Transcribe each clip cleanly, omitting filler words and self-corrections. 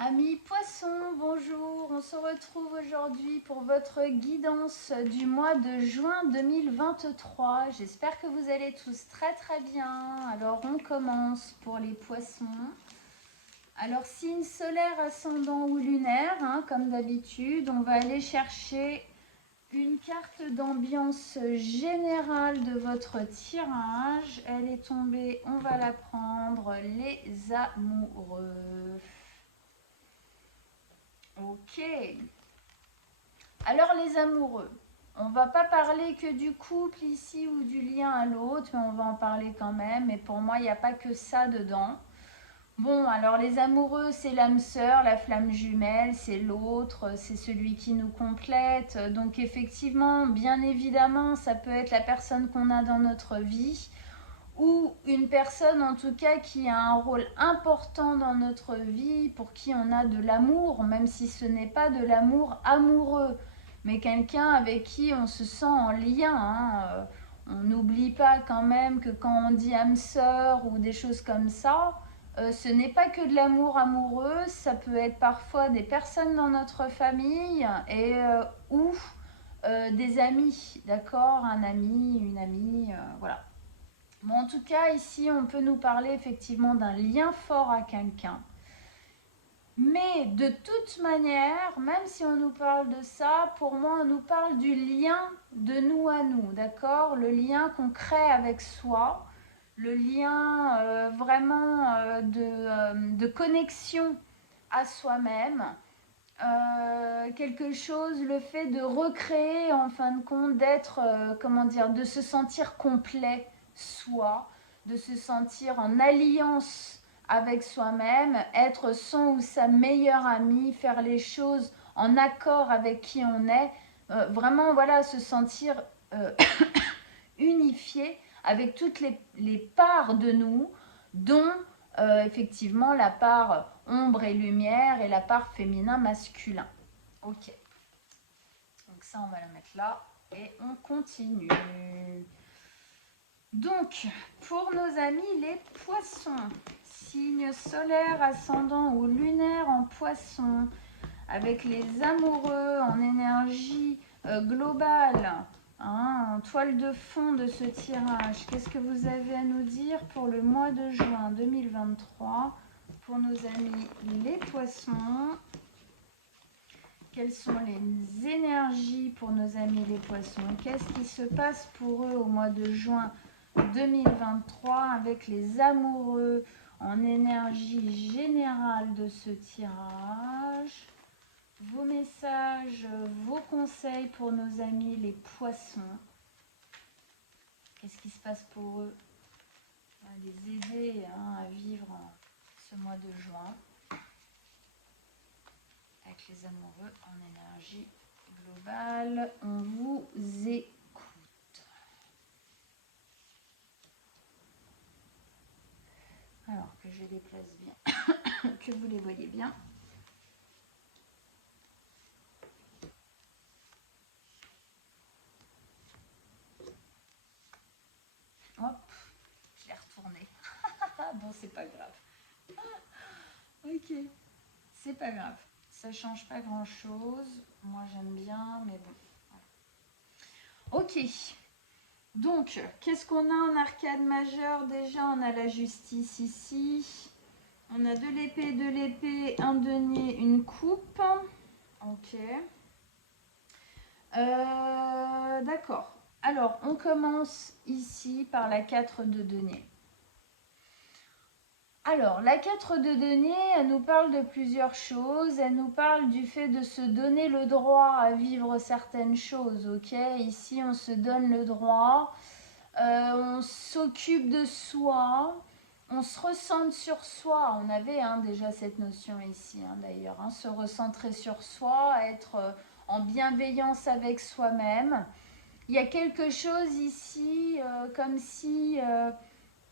Amis poissons, bonjour, on se retrouve aujourd'hui pour votre guidance du mois de juin 2023. J'espère que vous allez tous très bien. Alors on commence pour les poissons. Alors signe solaire, ascendant ou lunaire, comme d'habitude, on va aller chercher une carte d'ambiance générale de votre tirage. Elle est tombée, on va la prendre, les amoureux. Ok. Alors les amoureux, on va pas parler que du couple ici ou du lien à l'autre, mais on va en parler quand même. Et pour moi, il n'y a pas que ça dedans. Bon, alors les amoureux, c'est l'âme sœur, la flamme jumelle, c'est l'autre, c'est celui qui nous complète. Donc effectivement, bien évidemment, ça peut être la personne qu'on a dans notre vie ou une personne en tout cas qui a un rôle important dans notre vie, pour qui on a de l'amour, même si ce n'est pas de l'amour amoureux, mais quelqu'un avec qui on se sent en lien. On n'oublie pas quand même que quand on dit âme sœur ou des choses comme ça, ce n'est pas que de l'amour amoureux, ça peut être parfois des personnes dans notre famille ou des amis, d'accord, un ami, une amie, voilà. Bon, en tout cas, ici, on peut nous parler effectivement d'un lien fort à quelqu'un. Mais de toute manière, même si on nous parle de ça, pour moi, on nous parle du lien de nous à nous, d'accord? Le lien qu'on crée avec soi, le lien vraiment de connexion à soi-même. Quelque chose, le fait de recréer en fin de compte, d'être, comment dire, de se sentir complet soi, de se sentir en alliance avec soi-même, être son ou sa meilleure amie, faire les choses en accord avec qui on est, vraiment voilà, se sentir unifié avec toutes les parts de nous, dont effectivement la part ombre et lumière et la part féminin masculin. Ok, donc ça on va la mettre là et on continue. Donc pour nos amis les poissons, signe solaire, ascendant ou lunaire en poisson, avec les amoureux en énergie globale, en toile de fond de ce tirage, qu'est-ce que vous avez à nous dire pour le mois de juin 2023 pour nos amis les poissons? Quelles sont les énergies pour nos amis les poissons? Qu'est-ce qui se passe pour eux au mois de juin 2023 avec les amoureux en énergie générale de ce tirage? Vos messages, vos conseils pour nos amis les poissons. Qu'est-ce qui se passe pour eux? On va les aider à vivre ce mois de juin avec les amoureux en énergie globale. On vous écoute. Alors que je les place bien, que vous les voyez bien. Hop, je l'ai retourné. Bon, c'est pas grave. Ok, c'est pas grave. Ça change pas grand chose. Moi j'aime bien, mais bon. Ok. Donc, qu'est-ce qu'on a en arcade majeure? Déjà, on a la justice ici. On a de l'épée, un denier, une coupe. Ok. D'accord. Alors, on commence ici par la 4 de denier. Alors, la 4 de denier, elle nous parle de plusieurs choses. Elle nous parle du fait de se donner le droit à vivre certaines choses, ok? Ici, on se donne le droit, on s'occupe de soi, on se recentre sur soi. On avait déjà cette notion ici, d'ailleurs, se recentrer sur soi, être en bienveillance avec soi-même. Il y a quelque chose ici, comme si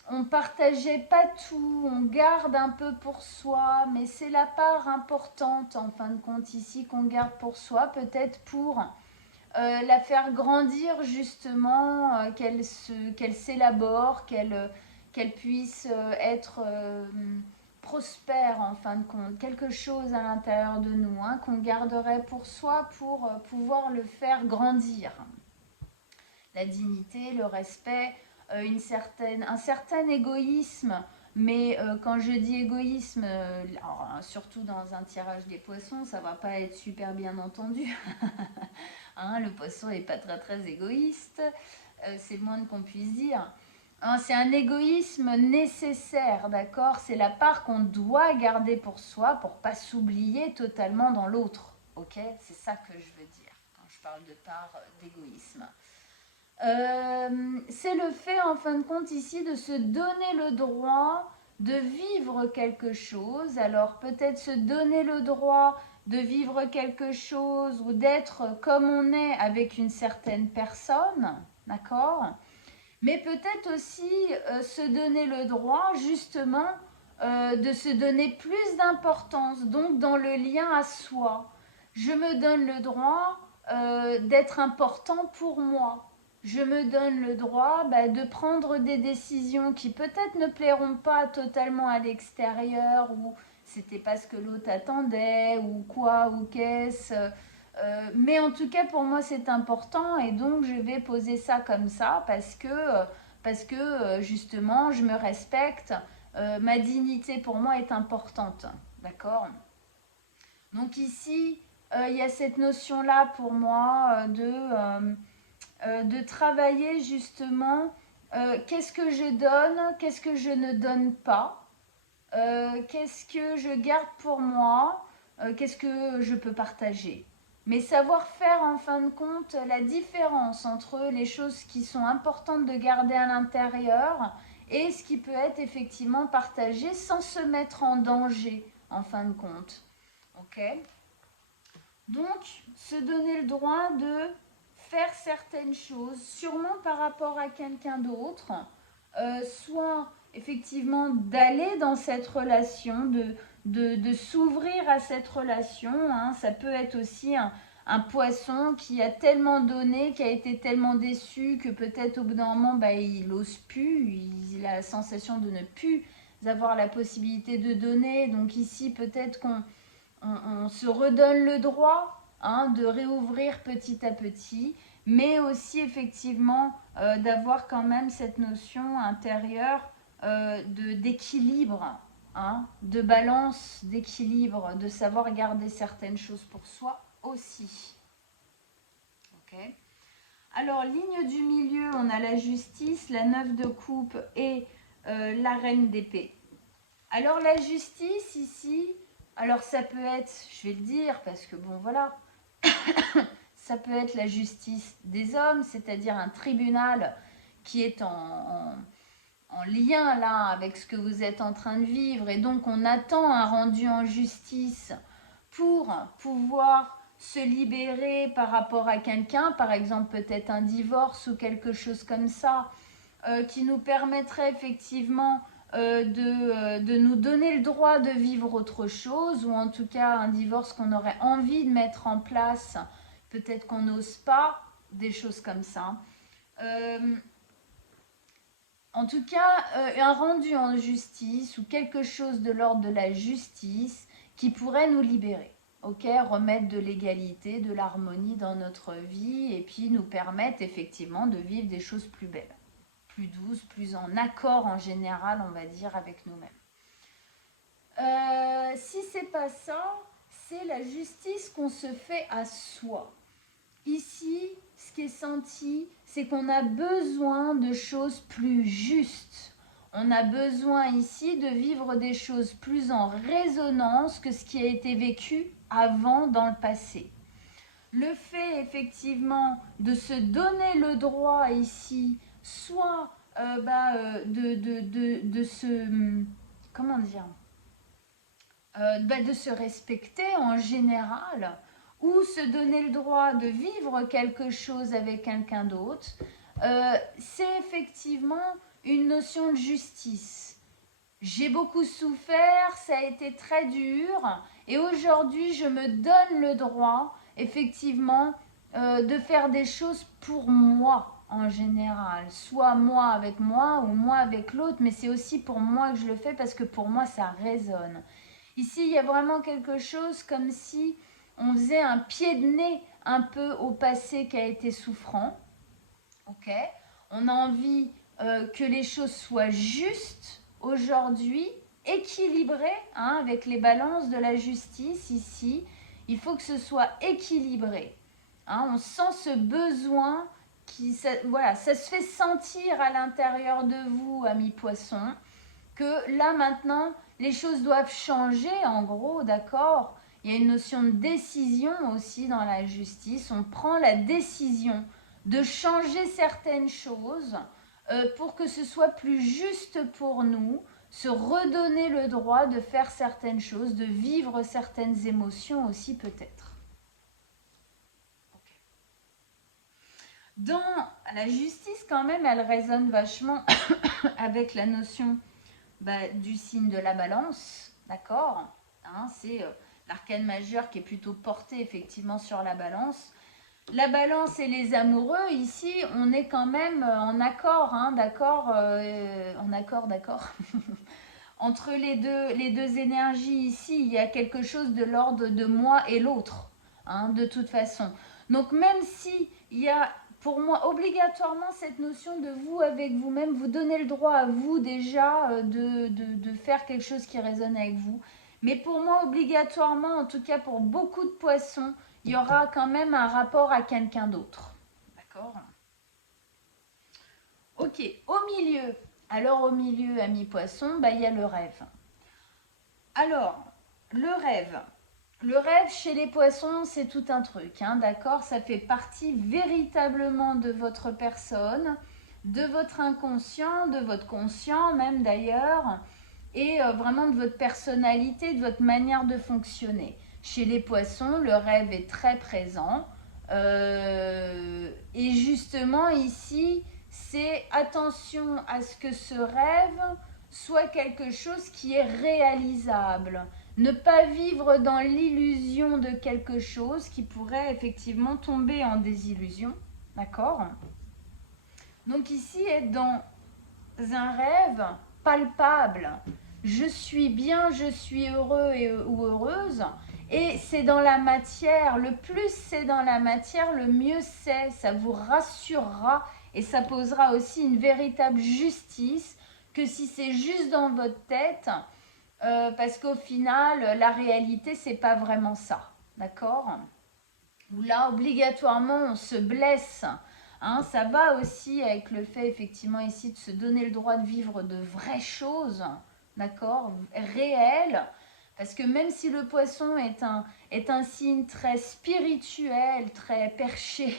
on partageait pas tout, on garde un peu pour soi, mais c'est la part importante en fin de compte ici qu'on garde pour soi, peut-être pour la faire grandir justement, qu'elle s'élabore, qu'elle puisse être prospère en fin de compte, quelque chose à l'intérieur de nous, hein, qu'on garderait pour soi pour pouvoir le faire grandir. La dignité, le respect, un certain égoïsme, mais quand je dis égoïsme, alors, surtout dans un tirage des poissons, ça va pas être super bien entendu. Hein, le poisson n'est pas très très égoïste, c'est le moins qu'on puisse dire. Hein, c'est un égoïsme nécessaire, d'accord? C'est la part qu'on doit garder pour soi pour pas s'oublier totalement dans l'autre, ok? C'est ça que je veux dire quand je parle de part d'égoïsme. C'est le fait en fin de compte ici de se donner le droit de vivre quelque chose. Alors peut-être se donner le droit de vivre quelque chose ou d'être comme on est avec une certaine personne, d'accord? Mais peut-être aussi se donner le droit justement de se donner plus d'importance, donc dans le lien à soi. Je me donne le droit d'être important pour moi. Je me donne le droit de prendre des décisions qui peut-être ne plairont pas totalement à l'extérieur ou c'était pas ce que l'autre attendait ou quoi ou qu'est-ce. Mais en tout cas pour moi c'est important et donc je vais poser ça comme ça parce que justement je me respecte, ma dignité pour moi est importante, d'accord? Donc ici il y a cette notion là pour moi de travailler justement qu'est-ce que je donne, qu'est-ce que je ne donne pas, qu'est-ce que je garde pour moi, qu'est-ce que je peux partager. Mais savoir faire en fin de compte la différence entre les choses qui sont importantes de garder à l'intérieur et ce qui peut être effectivement partagé sans se mettre en danger en fin de compte. Ok? Donc, se donner le droit de faire certaines choses, sûrement par rapport à quelqu'un d'autre, soit effectivement d'aller dans cette relation, de s'ouvrir à cette relation. Hein. Ça peut être aussi un poisson qui a tellement donné, qui a été tellement déçu que peut-être au bout d'un moment, il n'ose plus, il a la sensation de ne plus avoir la possibilité de donner. Donc ici, peut-être qu'on se redonne le droit de réouvrir petit à petit, mais aussi effectivement d'avoir quand même cette notion intérieure d'équilibre, de balance, d'équilibre, de savoir garder certaines choses pour soi aussi. Ok. Alors, ligne du milieu, on a la justice, la 9 de coupe et la reine d'épée. Alors, la justice ici, alors ça peut être, je vais le dire, parce que bon voilà, ça peut être la justice des hommes, c'est-à-dire un tribunal qui est en lien là avec ce que vous êtes en train de vivre et donc on attend un rendu en justice pour pouvoir se libérer par rapport à quelqu'un, par exemple peut-être un divorce ou quelque chose comme ça, qui nous permettrait effectivement de nous donner le droit de vivre autre chose, ou en tout cas un divorce qu'on aurait envie de mettre en place, peut-être qu'on n'ose pas, des choses comme ça. En tout cas, un rendu en justice ou quelque chose de l'ordre de la justice qui pourrait nous libérer. Ok, remettre de l'égalité, de l'harmonie dans notre vie et puis nous permettre effectivement de vivre des choses plus belles, plus douces, plus en accord en général, on va dire, avec nous-mêmes. Si c'est pas ça, c'est la justice qu'on se fait à soi. Ici, ce qui est senti, c'est qu'on a besoin de choses plus justes. On a besoin ici de vivre des choses plus en résonance que ce qui a été vécu avant dans le passé. Le fait effectivement de se donner le droit ici, soit de se... Comment dire de se respecter en général, ou se donner le droit de vivre quelque chose avec quelqu'un d'autre, c'est effectivement une notion de justice. J'ai beaucoup souffert, ça a été très dur, et aujourd'hui je me donne le droit, effectivement, de faire des choses pour moi. en général. Soit moi avec moi ou moi avec l'autre, mais c'est aussi pour moi que je le fais parce que pour moi ça résonne. Ici, il y a vraiment quelque chose comme si on faisait un pied de nez un peu au passé qui a été souffrant. Ok, on a envie que les choses soient justes aujourd'hui, équilibrées, hein, avec les balances de la justice ici. Il faut que ce soit équilibré. Hein, on sent ce besoin voilà, ça se fait sentir à l'intérieur de vous, amis poissons, que là maintenant, les choses doivent changer, en gros, d'accord? Il y a une notion de décision aussi dans la justice. On prend la décision de changer certaines choses pour que ce soit plus juste pour nous, se redonner le droit de faire certaines choses, de vivre certaines émotions aussi peut-être. Dans la justice, quand même, elle résonne vachement avec la notion du signe de la balance, d'accord, hein, c'est l'arcane majeur qui est plutôt porté effectivement sur la balance. La balance et les amoureux, ici, on est quand même en accord, hein, d'accord, en accord, d'accord. Entre les deux énergies ici, il y a quelque chose de l'ordre de moi et l'autre, hein, de toute façon. Donc même si il y a pour moi obligatoirement cette notion de vous avec vous-même, vous donnez le droit à vous déjà de faire quelque chose qui résonne avec vous. Mais pour moi obligatoirement, en tout cas pour beaucoup de poissons, il y aura quand même un rapport à quelqu'un d'autre. D'accord ? Ok, au milieu. Alors au milieu, amis poissons, il y a le rêve. Alors, le rêve. Le rêve chez les poissons, c'est tout un truc, hein, d'accord? Ça fait partie véritablement de votre personne, de votre inconscient, de votre conscient même d'ailleurs, et vraiment de votre personnalité, de votre manière de fonctionner. Chez les poissons, le rêve est très présent. Et justement ici, c'est attention à ce que ce rêve soit quelque chose qui est réalisable. Ne pas vivre dans l'illusion de quelque chose qui pourrait effectivement tomber en désillusion. D'accord? Donc ici, être dans un rêve palpable. Je suis bien, je suis heureux ou heureuse. Et c'est dans la matière. Le plus c'est dans la matière, le mieux c'est. Ça vous rassurera et ça posera aussi une véritable justice que si c'est juste dans votre tête. Parce qu'au final, la réalité, c'est pas vraiment ça. D'accord? Où là, obligatoirement, on se blesse. Hein, ça va aussi avec le fait, effectivement, ici, de se donner le droit de vivre de vraies choses. D'accord? Réelles. Parce que même si le poisson est un signe très spirituel, très perché,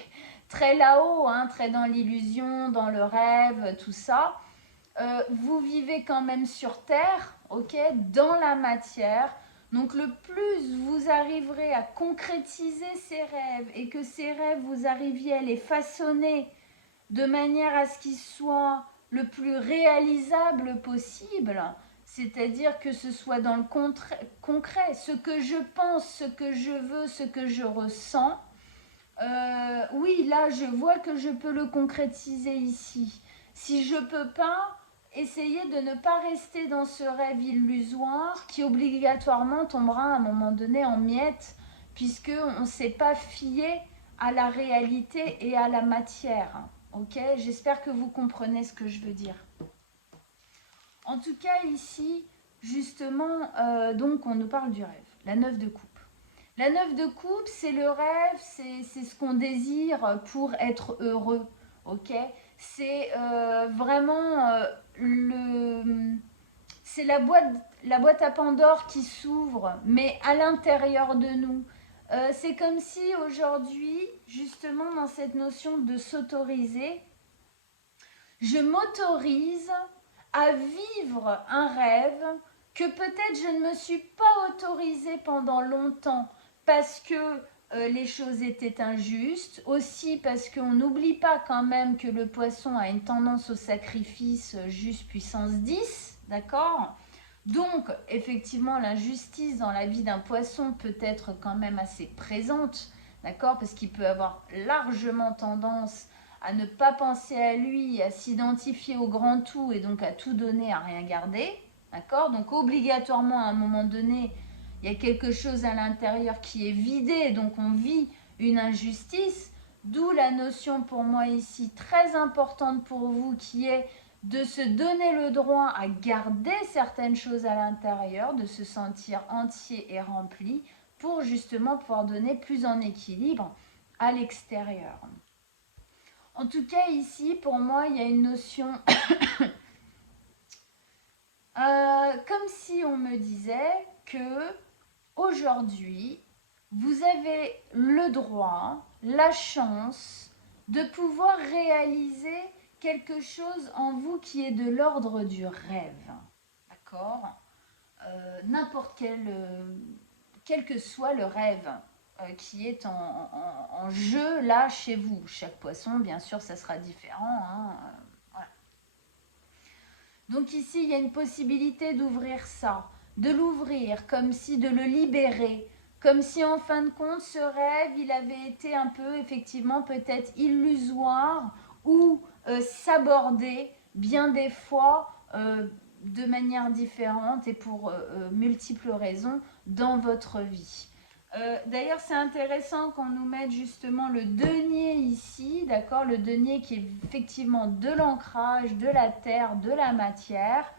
très là-haut, hein, très dans l'illusion, dans le rêve, tout ça, vous vivez quand même sur Terre, ok, dans la matière. Donc le plus vous arriverez à concrétiser ces rêves et que ces rêves, vous arriviez à les façonner de manière à ce qu'ils soient le plus réalisables possible, c'est-à-dire que ce soit dans le concret, ce que je pense, ce que je veux, ce que je ressens. Oui, là, je vois que je peux le concrétiser ici. Si je peux pas, essayez de ne pas rester dans ce rêve illusoire qui obligatoirement tombera à un moment donné en miettes, puisqu'on ne s'est pas fié à la réalité et à la matière. Ok, j'espère que vous comprenez ce que je veux dire. En tout cas, ici, justement, donc on nous parle du rêve, la 9 de coupe. La 9 de coupe, c'est le rêve, c'est ce qu'on désire pour être heureux, ok? C'est vraiment c'est la boîte à Pandore qui s'ouvre, mais à l'intérieur de nous. C'est comme si aujourd'hui, justement dans cette notion de s'autoriser, je m'autorise à vivre un rêve que peut-être je ne me suis pas autorisé pendant longtemps parce que les choses étaient injustes, aussi parce qu'on n'oublie pas quand même que le poisson a une tendance au sacrifice juste puissance 10, d'accord? Donc, effectivement, l'injustice dans la vie d'un poisson peut être quand même assez présente, d'accord? Parce qu'il peut avoir largement tendance à ne pas penser à lui, à s'identifier au grand tout et donc à tout donner, à rien garder. D'accord? Donc obligatoirement, à un moment donné, il y a quelque chose à l'intérieur qui est vidé, donc on vit une injustice, d'où la notion pour moi ici très importante pour vous qui est de se donner le droit à garder certaines choses à l'intérieur, de se sentir entier et rempli pour justement pouvoir donner plus en équilibre à l'extérieur. En tout cas ici pour moi il y a une notion comme si on me disait que aujourd'hui, vous avez le droit, la chance de pouvoir réaliser quelque chose en vous qui est de l'ordre du rêve. D'accord? N'importe quel que soit le rêve qui est en jeu là chez vous. Chaque poisson, bien sûr, ça sera différent. Hein, voilà. Donc ici, il y a une possibilité d'ouvrir ça, de l'ouvrir, comme si de le libérer, comme si en fin de compte, ce rêve, il avait été un peu, effectivement, peut-être illusoire ou s'aborder bien des fois de manière différente et pour multiples raisons dans votre vie. D'ailleurs, c'est intéressant qu'on nous mette justement le denier ici, d'accord? Le denier qui est effectivement de l'ancrage, de la terre, de la matière,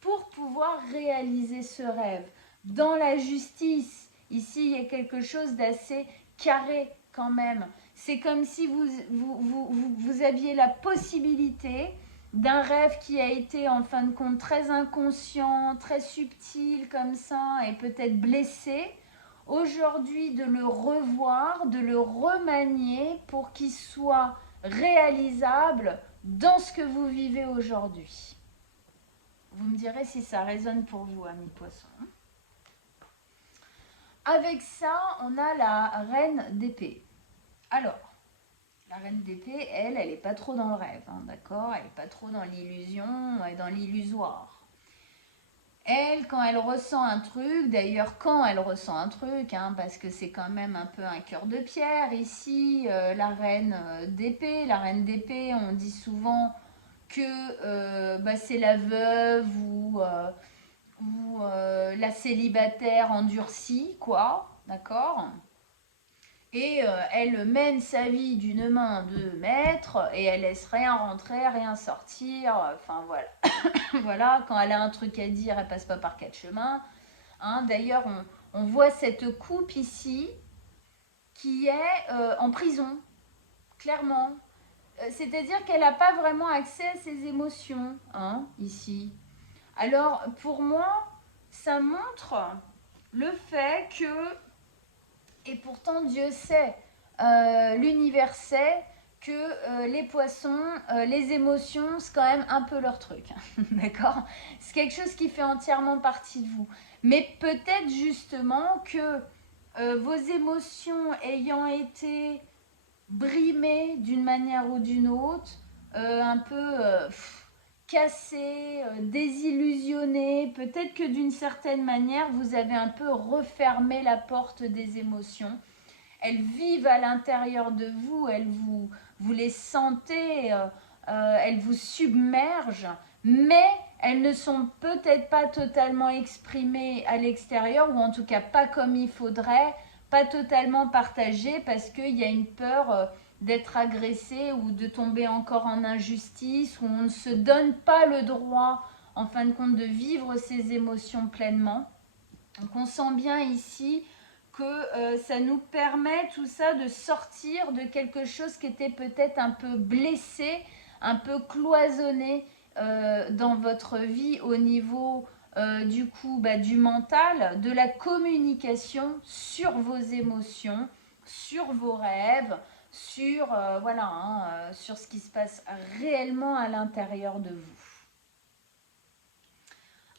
pour pouvoir réaliser ce rêve. Dans la justice, ici, il y a quelque chose d'assez carré quand même. C'est comme si vous aviez la possibilité d'un rêve qui a été en fin de compte très inconscient, très subtil comme ça, et peut-être blessé. Aujourd'hui, de le revoir, de le remanier pour qu'il soit réalisable dans ce que vous vivez aujourd'hui. Vous me direz si ça résonne pour vous, amis poissons. Avec ça, on a la reine d'épée. Alors, la reine d'épée, elle n'est pas trop dans le rêve, hein, d'accord? Elle n'est pas trop dans l'illusion et dans l'illusoire. Elle, quand elle ressent un truc, d'ailleurs quand elle ressent un truc, hein, parce que c'est quand même un peu un cœur de pierre ici, la reine d'épée. La reine d'épée, on dit souvent que c'est la veuve ou la célibataire endurcie, quoi, d'accord? Et elle mène sa vie d'une main de maître et elle laisse rien rentrer, rien sortir. Enfin voilà. Voilà, quand elle a un truc à dire, elle passe pas par quatre chemins. Hein, d'ailleurs, on voit cette coupe ici qui est en prison, clairement. C'est-à-dire qu'elle n'a pas vraiment accès à ses émotions, hein, ici. Alors, pour moi, ça montre le fait que, et pourtant Dieu sait, l'univers sait, que les poissons, les émotions, c'est quand même un peu leur truc. D'accord? C'est quelque chose qui fait entièrement partie de vous. Mais peut-être justement que vos émotions ayant été brimées d'une manière ou d'une autre, un peu cassées, désillusionnées, peut-être que d'une certaine manière, vous avez un peu refermé la porte des émotions. Elles vivent à l'intérieur de vous, vous les sentez, elles vous submergent, mais elles ne sont peut-être pas totalement exprimées à l'extérieur, ou en tout cas pas comme il faudrait, pas totalement partagées, parce qu'il y a une peur d'être agressé ou de tomber encore en injustice, où on ne se donne pas le droit, en fin de compte, de vivre ses émotions pleinement. Donc on sent bien ici que ça nous permet tout ça de sortir de quelque chose qui était peut-être un peu blessé, un peu cloisonné dans votre vie au niveau du coup du mental, de la communication sur vos émotions, sur vos rêves, sur voilà, hein, sur ce qui se passe réellement à l'intérieur de vous.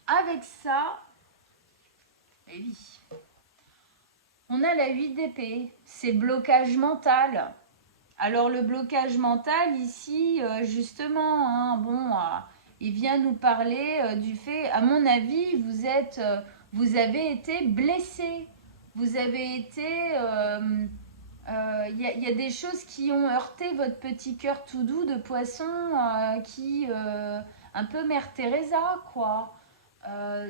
Avec ça, et oui. On a la 8 d'épée, c'est le blocage mental. Alors le blocage mental ici, justement, hein, bon, il vient nous parler du fait, à mon avis, vous avez été blessé, vous avez été y a des choses qui ont heurté votre petit cœur tout doux de poisson, un peu Mère Teresa, quoi.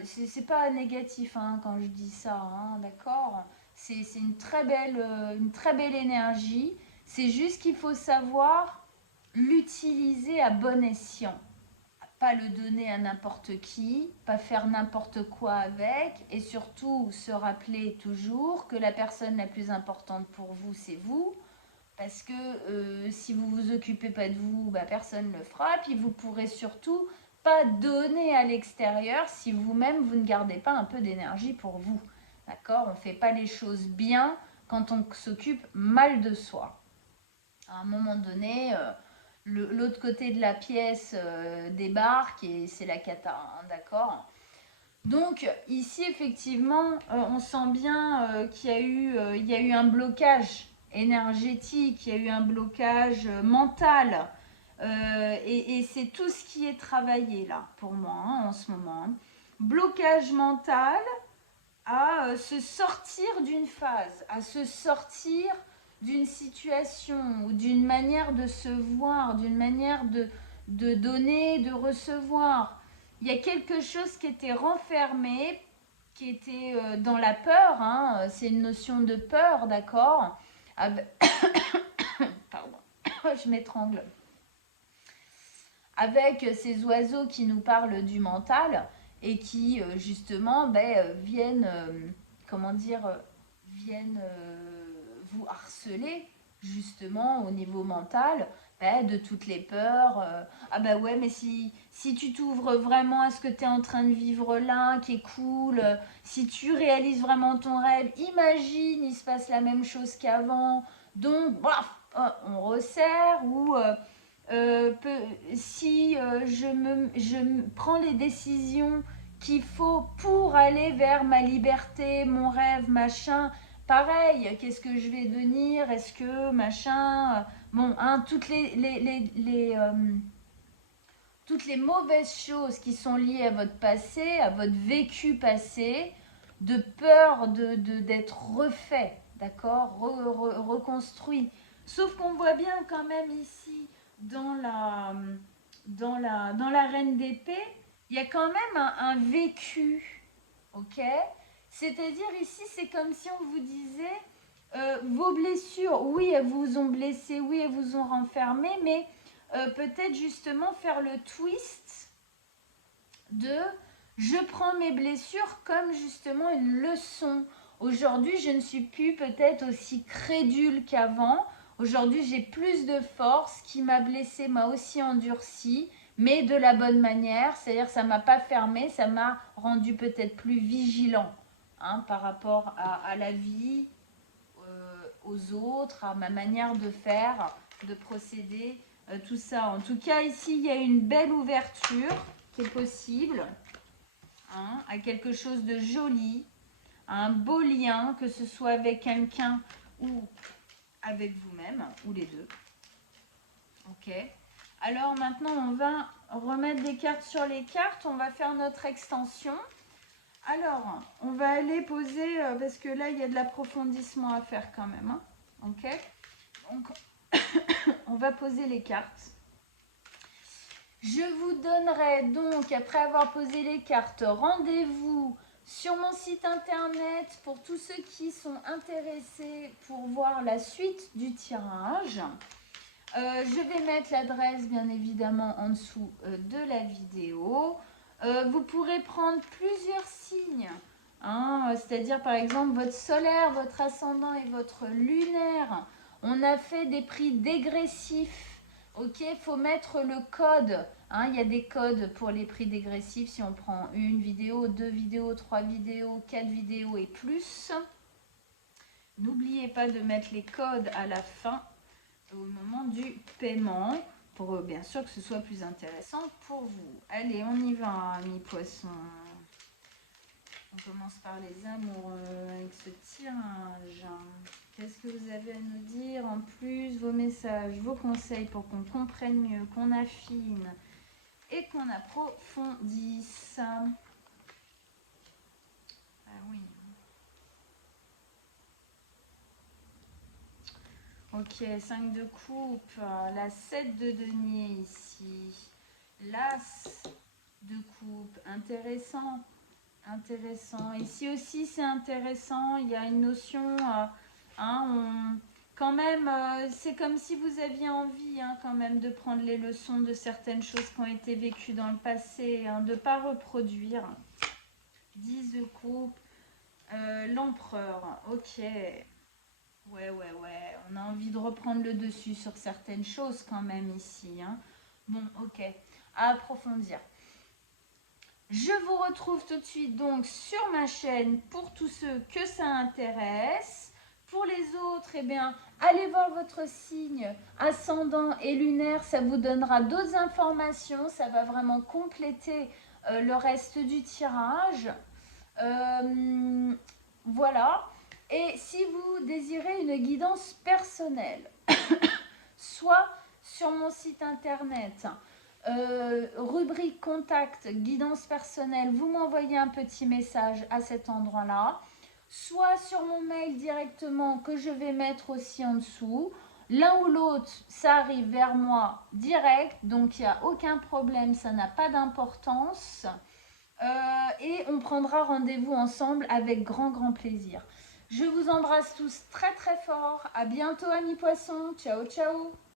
C'est pas négatif hein, quand je dis ça, hein, d'accord? C'est une très belle énergie. C'est juste qu'il faut savoir l'utiliser à bon escient. Pas le donner à n'importe qui, pas faire n'importe quoi avec, et surtout se rappeler toujours que la personne la plus importante pour vous, c'est vous. Parce que si vous vous occupez pas de vous, bah, personne ne le fera. Puis vous pourrez surtout pas donner à l'extérieur si vous-même vous ne gardez pas un peu d'énergie pour vous. D'accord? On ne fait pas les choses bien quand on s'occupe mal de soi. À un moment donné, l'autre côté de la pièce débarque et c'est la cata, hein, d'accord? Donc ici effectivement on sent bien il y a eu un blocage énergétique, il y a eu un blocage mental et c'est tout ce qui est travaillé là pour moi hein, en ce moment. Hein. Blocage mental à se sortir d'une phase, à se sortir d'une situation ou d'une manière de se voir, d'une manière de donner, de recevoir. Il y a quelque chose qui était renfermé, qui était dans la peur, hein, c'est une notion de peur, d'accord. Pardon, je m'étrangle. Avec ces oiseaux qui nous parlent du mental et qui justement viennent, comment dire, viennent vous harceler justement au niveau mental de toutes les peurs. Ah bah ouais, mais si tu t'ouvres vraiment à ce que tu es en train de vivre là, qui est cool, si tu réalises vraiment ton rêve, imagine, il se passe la même chose qu'avant. Donc, bref, on resserre ou si je prends les décisions qu'il faut pour aller vers ma liberté, mon rêve, machin, pareil, qu'est-ce que je vais devenir, est-ce que machin, bon, hein, toutes les mauvaises choses qui sont liées à votre passé, à votre vécu passé, de peur d'être refait, d'accord, reconstruit. Sauf qu'on voit bien quand même ici, dans la reine d'épée, il y a quand même un vécu, ok? C'est-à-dire ici, c'est comme si on vous disait, vos blessures, oui, elles vous ont blessé, oui, elles vous ont renfermé, mais peut-être justement faire le twist de je prends mes blessures comme justement une leçon. Aujourd'hui, je ne suis plus peut-être aussi crédule qu'avant. Aujourd'hui, j'ai plus de force. Ce qui m'a blessé m'a aussi endurci, mais de la bonne manière. C'est-à-dire, ça m'a pas fermé, ça m'a rendu peut-être plus vigilant hein, par rapport à la vie, aux autres, à ma manière de faire, de procéder, tout ça. En tout cas, ici, il y a une belle ouverture qui est possible hein, à quelque chose de joli, à un beau lien, que ce soit avec quelqu'un ou avec vous-même, ou les deux. Ok. Alors maintenant, on va remettre des cartes sur les cartes. On va faire notre extension. Alors, on va aller poser, parce que là, il y a de l'approfondissement à faire quand même. Hein. Ok. Donc, on va poser les cartes. Je vous donnerai donc, après avoir posé les cartes, rendez-vous sur mon site internet pour tous ceux qui sont intéressés pour voir la suite du tirage. Je vais mettre l'adresse bien évidemment en dessous de la vidéo. Vous pourrez prendre plusieurs signes, hein, c'est-à-dire par exemple votre solaire, votre ascendant et votre lunaire. On a fait des prix dégressifs. Ok, il faut mettre le code. Hein, il y a des codes pour les prix dégressifs si on prend une vidéo, 2 vidéos, 3 vidéos, 4 vidéos et plus. N'oubliez pas de mettre les codes à la fin au moment du paiement pour bien sûr que ce soit plus intéressant pour vous. Allez, on y va, amis poissons. On commence par les amoureux avec ce tirage. Qu'est-ce que vous avez à nous dire en plus? Vos messages, vos conseils pour qu'on comprenne mieux, qu'on affine et qu'on approfondisse. Ah oui. Ok, 5 de coupe, la 7 de denier ici, l'as de coupe, intéressant, intéressant. Ici aussi c'est intéressant, il y a une notion, quand même, c'est comme si vous aviez envie quand même de prendre les leçons de certaines choses qui ont été vécues dans le passé, de ne pas reproduire. 10 de coupe, l'empereur, ok. Ouais, on a envie de reprendre le dessus sur certaines choses quand même ici. Bon, ok, à approfondir. Je vous retrouve tout de suite donc sur ma chaîne pour tous ceux que ça intéresse. Pour les autres, eh bien, allez voir votre signe ascendant et lunaire, ça vous donnera d'autres informations, ça va vraiment compléter le reste du tirage. Voilà. Et si vous désirez une guidance personnelle, soit sur mon site internet, rubrique contact, guidance personnelle, vous m'envoyez un petit message à cet endroit-là, soit sur mon mail directement que je vais mettre aussi en dessous. L'un ou l'autre, ça arrive vers moi direct, donc il n'y a aucun problème, ça n'a pas d'importance. Et on prendra rendez-vous ensemble avec grand plaisir. Je vous embrasse tous très fort. À bientôt amis poissons. Ciao ciao.